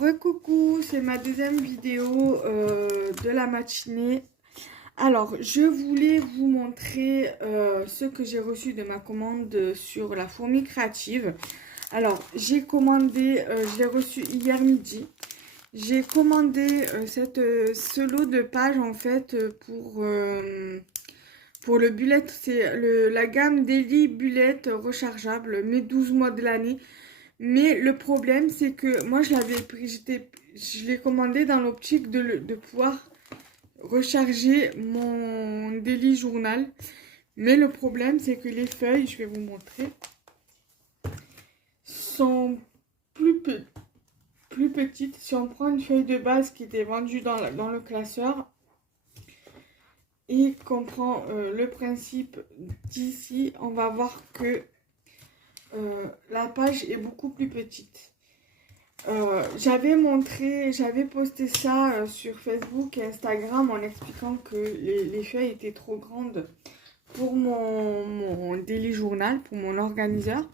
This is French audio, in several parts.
Alors, coucou, c'est ma deuxième vidéo de la matinée. Alors, je voulais vous montrer ce que j'ai reçu de ma commande sur la fourmi créative. Alors, j'ai commandé, je l'ai reçu hier midi. J'ai commandé ce lot de pages en fait pour le bullet. C'est la gamme Daily Bullet rechargeable, mes 12 mois de l'année. Mais le problème, c'est que moi, je l'avais pris, je l'ai commandé dans l'optique de pouvoir recharger mon daily journal. Mais le problème, c'est que les feuilles, je vais vous montrer, sont plus petites. Si on prend une feuille de base qui était vendue dans le classeur et qu'on prend le principe d'ici, on va voir que la page est beaucoup plus petite. J'avais posté ça sur Facebook et Instagram en expliquant que les feuilles étaient trop grandes pour mon daily journal, pour mon organiseur.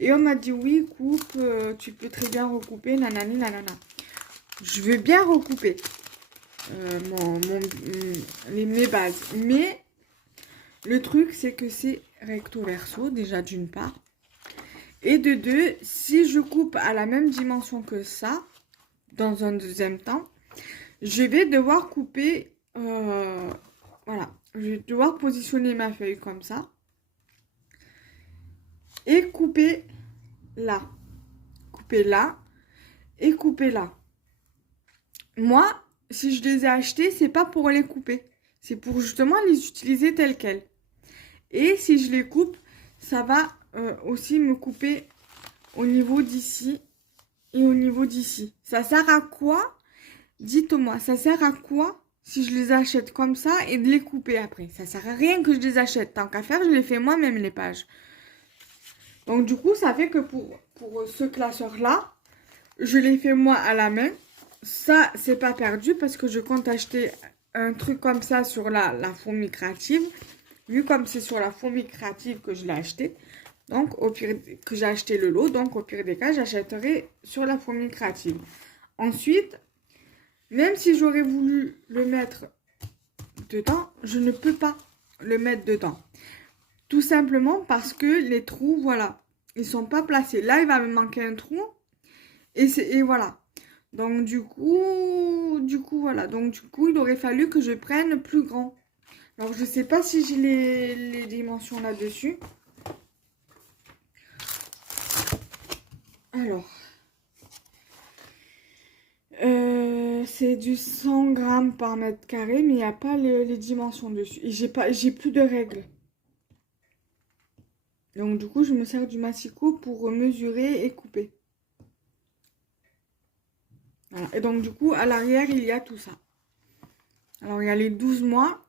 Et on m'a dit oui, coupe, tu peux très bien recouper, nanani, nanana. Je veux bien recouper mes bases. Mais le truc, c'est que c'est recto verso, déjà d'une part. Et de deux, si je coupe à la même dimension que ça, dans un deuxième temps, je vais devoir couper, voilà, je vais devoir positionner ma feuille comme ça. Et couper là et couper là. Moi, si je les ai achetés, c'est pas pour les couper. C'est pour justement les utiliser tels quels. Et si je les coupe, ça va aussi me couper au niveau d'ici et au niveau d'ici. Ça sert à quoi? Dites-moi, ça sert à quoi si je les achète comme ça et de les couper après? Ça sert à rien que je les achète. Tant qu'à faire, je les fais moi-même les pages. Donc du coup, ça fait que pour ce classeur-là, je les fais moi à la main. Ça, c'est pas perdu parce que je compte acheter un truc comme ça sur la fourmi créative. Vu comme c'est sur la fourmi créative que je l'ai acheté, donc au pire que j'ai acheté le lot, donc au pire des cas, j'achèterai sur la fourmi créative. Ensuite, même si j'aurais voulu le mettre dedans, je ne peux pas le mettre dedans. Tout simplement parce que les trous, voilà, ils sont pas placés. Là, il va me manquer un trou et voilà. Donc du coup, voilà. Donc du coup, il aurait fallu que je prenne plus grand. Alors, je sais pas si j'ai les dimensions là-dessus. Alors, c'est du 100 grammes par mètre carré, mais il n'y a pas les dimensions dessus. Et j'ai plus de règles. Donc, du coup, je me sers du massicot pour mesurer et couper. Voilà. Et donc, du coup, à l'arrière, il y a tout ça. Alors, il y a les 12 mois.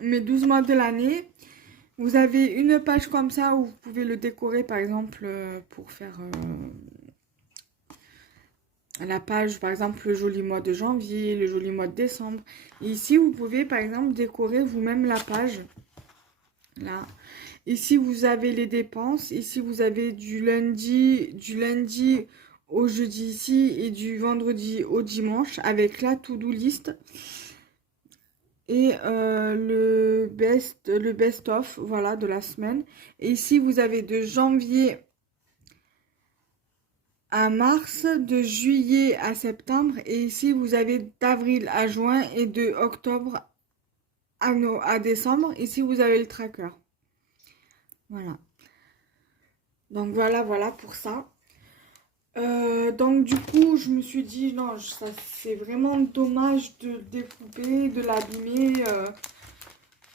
Mes 12 mois de l'année. Vous avez une page comme ça où vous pouvez le décorer, par exemple, pour faire la page, par exemple, le joli mois de janvier, le joli mois de décembre. Et ici, vous pouvez, par exemple, décorer vous-même la page. Là. Ici, vous avez les dépenses. Ici, vous avez du lundi au jeudi ici et du vendredi au dimanche avec la to-do list. Et le best-of, voilà, de la semaine. Et ici, vous avez de janvier à mars, de juillet à septembre. Et ici, vous avez d'avril à juin et de octobre à décembre. Ici, vous avez le tracker. Voilà. Donc, voilà pour ça. Donc, du coup, je me suis dit, non, c'est vraiment dommage de le découper, de l'abîmer,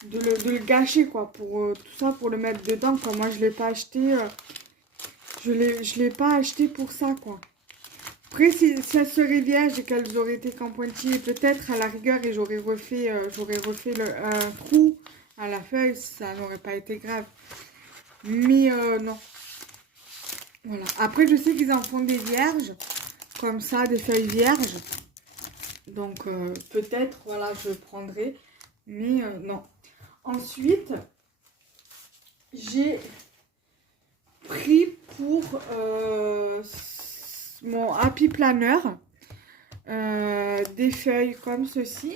de le gâcher, quoi, pour tout ça, pour le mettre dedans, quoi. Moi, je l'ai pas acheté, je l'ai pas acheté pour ça, quoi. Après, si ça serait vierge et qu'elles auraient été qu'en pointillés, peut-être, à la rigueur, et j'aurais refait un trou à la feuille, ça n'aurait pas été grave. Mais non. Voilà. Après, je sais qu'ils en font des vierges, comme ça, des feuilles vierges. Donc, peut-être, voilà, je prendrai. Mais non. Ensuite, j'ai pris pour mon Happy Planner. des feuilles comme ceci.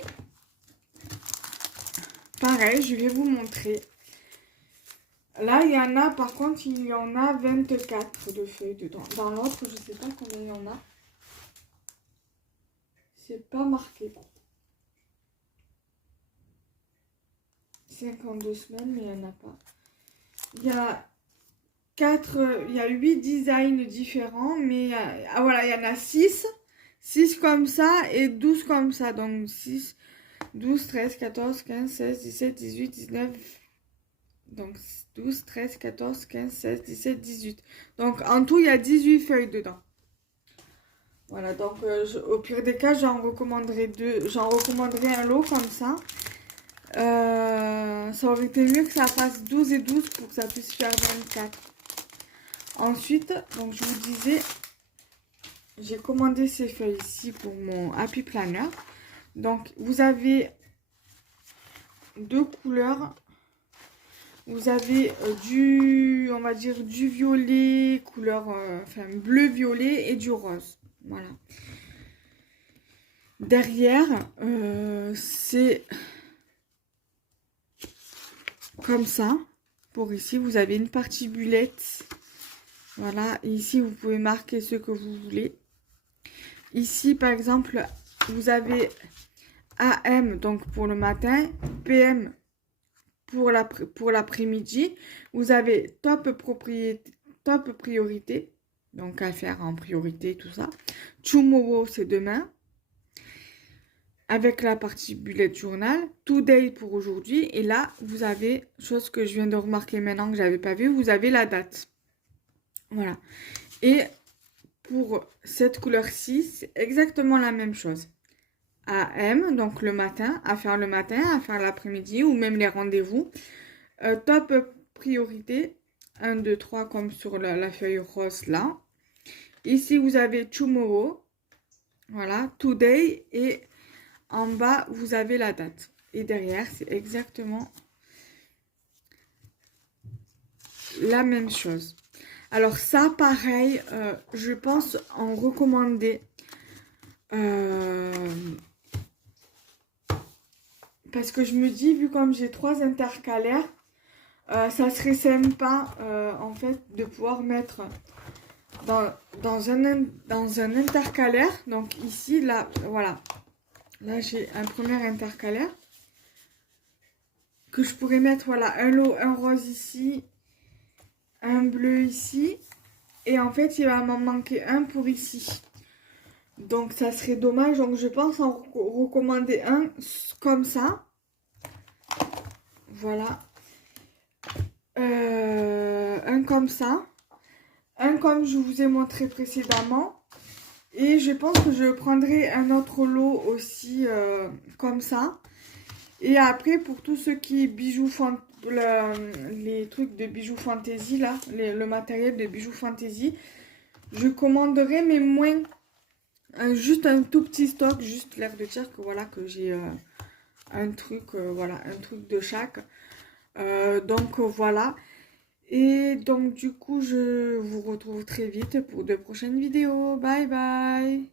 Pareil, je vais vous montrer. Là, il y en a, par contre, il y en a 24 de feuilles dedans. Dans l'autre, je ne sais pas combien il y en a. C'est pas marqué. 52 semaines, mais il n'y en a pas. Il y a 8 designs différents, mais voilà, il y en a 6. 6 comme ça et 12 comme ça. Donc 6, 12, 13, 14, 15, 16, 17, 18, 19. Donc 12, 13, 14, 15, 16, 17, 18. Donc en tout, il y a 18 feuilles dedans. Voilà, donc au pire des cas, j'en recommanderais un lot comme ça. Ça aurait été mieux que ça fasse 12 et 12 pour que ça puisse faire 24. Ensuite, donc je vous disais, j'ai commandé ces feuilles-ci pour mon Happy Planner. Donc, vous avez deux couleurs. Vous avez on va dire du violet, couleur, enfin bleu-violet et du rose. Voilà. Derrière, c'est comme ça. Pour ici, vous avez une partie bullette. Voilà. Et ici, vous pouvez marquer ce que vous voulez. Ici, par exemple, vous avez AM, donc pour le matin, PM pour l'après-midi. Vous avez top priorité, donc à faire en priorité, tout ça. Tomorrow, c'est demain, avec la partie bullet journal. Today pour aujourd'hui. Et là, vous avez, chose que je viens de remarquer maintenant que j'avais pas vu, vous avez la date. Voilà. Et pour cette couleur-ci, c'est exactement la même chose. AM, donc le matin, à faire l'après-midi ou même les rendez-vous. Top priorité, 1, 2, 3 comme sur la feuille rose là. Ici, vous avez tomorrow, voilà, today et en bas, vous avez la date. Et derrière, c'est exactement la même chose. Alors ça, pareil, je pense en recommander. Parce que je me dis, vu comme j'ai 3 intercalaires, ça serait sympa, en fait, de pouvoir mettre dans un intercalaire. Donc ici, là, voilà. Là, j'ai un premier intercalaire. Que je pourrais mettre, voilà, un rose ici, un bleu ici. Et en fait, il va m'en manquer un pour ici. Donc, ça serait dommage. Donc, je pense en recommander un comme ça. Voilà. Un comme ça. Un comme je vous ai montré précédemment. Et je pense que je prendrai un autre lot aussi comme ça. Et après, pour tout ce qui est bijoux, les trucs de bijoux fantaisie, là, le matériel de bijoux fantaisie, je commanderai, mais moins, juste un tout petit stock, juste l'air de dire que voilà, que j'ai un truc, voilà, un truc de chaque. Donc voilà. Et donc du coup, je vous retrouve très vite pour de prochaines vidéos. Bye bye!